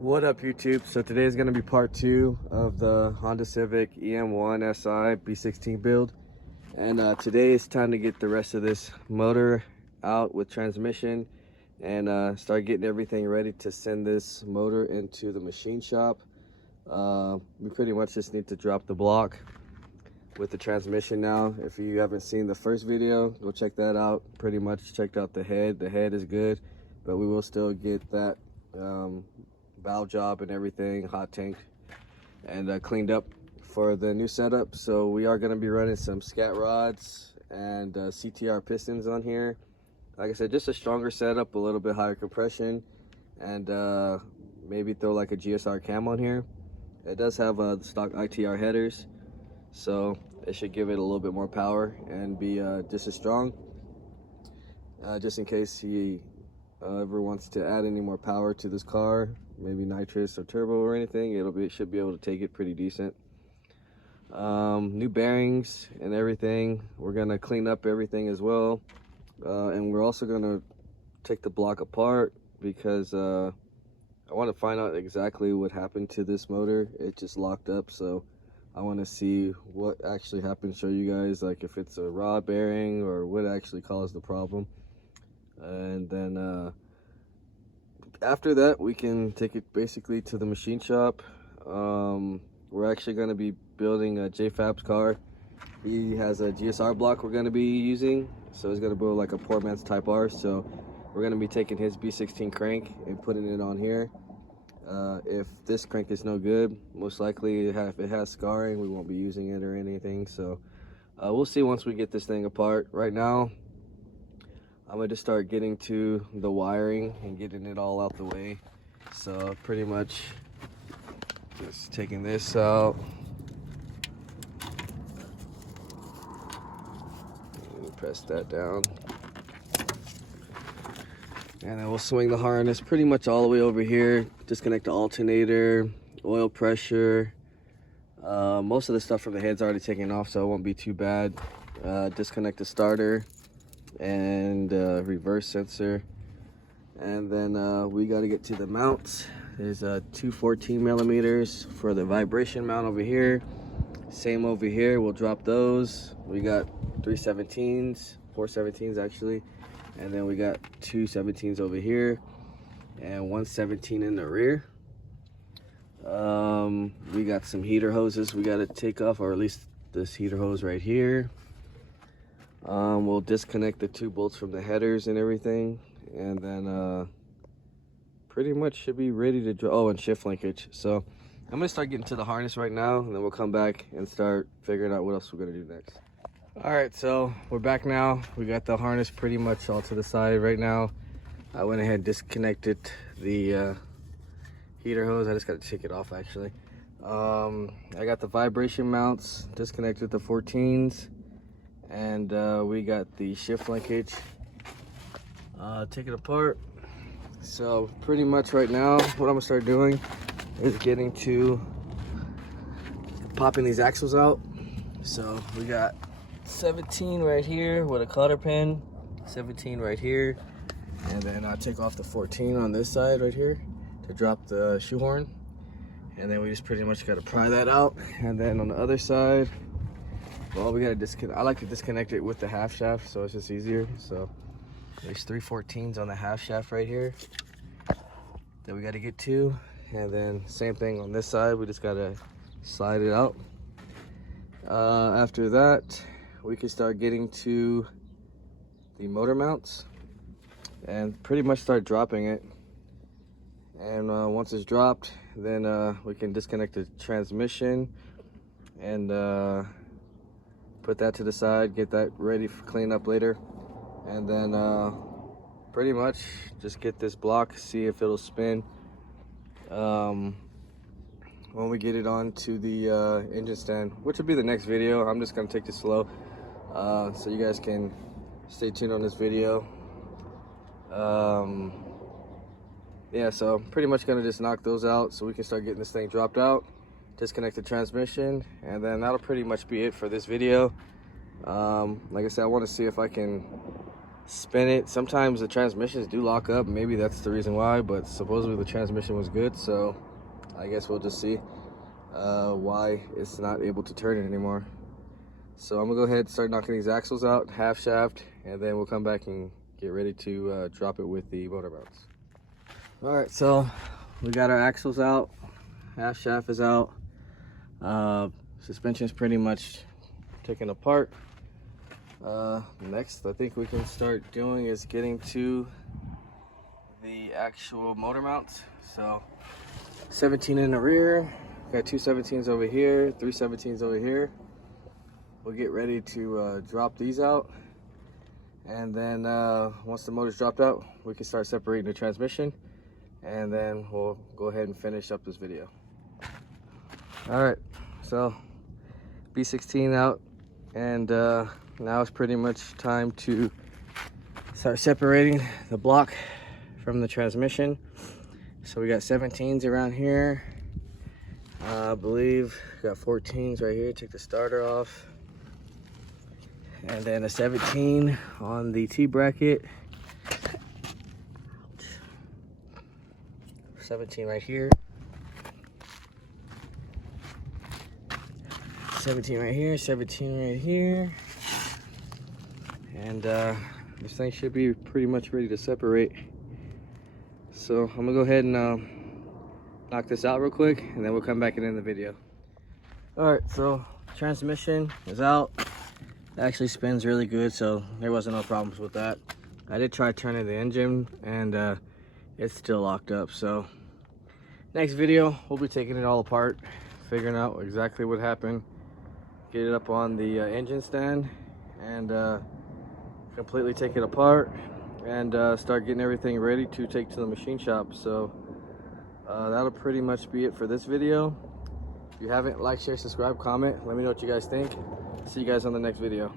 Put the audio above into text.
What up, YouTube? So today is going to be part 2 of the Honda Civic em1 SI b16 build, and today it's time to get the rest of this motor out with transmission and start getting everything ready to send this motor into the machine shop. We pretty much just need to drop the block with the transmission now. If you haven't seen the first video, go check that out. Pretty much checked out the head. The head is good, but we will still get that valve job and everything, hot tank, and cleaned up for the new setup. So we are going to be running some scat rods and CTR pistons on here. Like I said, just a stronger setup, a little bit higher compression, and maybe throw like a GSR cam on here. It does have stock ITR headers, so it should give it a little bit more power and be just as strong, just in case he ever wants to add any more power to this car, maybe nitrous or turbo or anything. It should be able to take it pretty decent. New bearings and everything. We're gonna clean up everything as well, and we're also gonna take the block apart because I want to find out exactly what happened to this motor. It just locked up, so I want to see what actually happened, show you guys like if it's a rod bearing or what actually caused the problem. And then after that, we can take it basically to the machine shop. We're actually going to be building a JFab's car. He has a GSR block we're going to be using, so he's going to build like a poor man's Type R. So we're going to be taking his b16 crank and putting it on here. If this crank is no good, most likely if it has scarring, we won't be using it or anything. So we'll see once we get this thing apart. Right now, I'm going to just start getting to the wiring and getting it all out the way. So pretty much just taking this out. Press that down. And then we'll swing the harness pretty much all the way over here. Disconnect the alternator, oil pressure. Most of the stuff from the head's already taken off, so it won't be too bad. Disconnect the starter and reverse sensor, and then we got to get to the mounts. There's two 14 millimeters for the vibration mount over here. Same over here, we'll drop those. We got 4 17s actually, and then we got 2 17s over here and 1 17 in the rear. We got some heater hoses we got to take off, or at least this heater hose right here. We'll disconnect the 2 bolts from the headers and everything, and then pretty much should be ready to draw. Oh, and shift linkage. So I'm gonna start getting to the harness right now, and then we'll come back and start figuring out what else we're gonna do next. All right, so we're back now. We got the harness pretty much all to the side right now. I went ahead and disconnected the heater hose. I just got to take it off actually. I got the vibration mounts, disconnected the 14s, and we got the shift linkage. Take it apart. So pretty much right now, what I'm gonna start doing is getting to popping these axles out. So we got 17 right here with a cotter pin, 17 right here, and then I'll take off the 14 on this side right here to drop the shoehorn, and then we just pretty much got to pry that out. And then on the other side, well, we got to disconnect. I like to disconnect it with the half shaft, so it's just easier. So there's 3 14s on the half shaft right here that we got to get to, and then same thing on this side. We just got to slide it out. After that, we can start getting to the motor mounts and pretty much start dropping it. And once it's dropped, then we can disconnect the transmission and put that to the side, get that ready for cleanup later, and then pretty much just get this block, see if it'll spin when we get it onto the engine stand, which will be the next video. I'm just gonna take this slow, so you guys can stay tuned on this video. Yeah, so pretty much gonna just knock those out so we can start getting this thing dropped out, disconnect the transmission, and then that'll pretty much be it for this video. Like I said, I want to see if I can spin it. Sometimes the transmissions do lock up. Maybe that's the reason why, but supposedly the transmission was good, so I guess we'll just see why it's not able to turn it anymore. So I'm gonna go ahead and start knocking these axles out, half shaft, and then we'll come back and get ready to drop it with the motor mounts. All right, so we got our axles out, half shaft is out, suspension is pretty much taken apart. Next I think we can start doing is getting to the actual motor mounts. So 17 in the rear, got two 17s over here, three 17s over here. We'll get ready to drop these out, and then once the motor's dropped out, we can start separating the transmission, and then we'll go ahead and finish up this video. All right, so B16 out, and now it's pretty much time to start separating the block from the transmission. So we got 17s around here. I believe we got 14s right here. Take the starter off. And then a 17 on the T-bracket. 17 right here. 17 right here, 17 right here. And this thing should be pretty much ready to separate. So I'm gonna go ahead and knock this out real quick, and then we'll come back and end the video. All right, so transmission is out. It actually spins really good, so there wasn't no problems with that. I did try turning the engine, and it's still locked up. So next video, we'll be taking it all apart, figuring out exactly what happened, get it up on the engine stand, and completely take it apart, and start getting everything ready to take to the machine shop. So that'll pretty much be it for this video. If you haven't, like, share, subscribe, comment, let me know what you guys think. See you guys on the next video.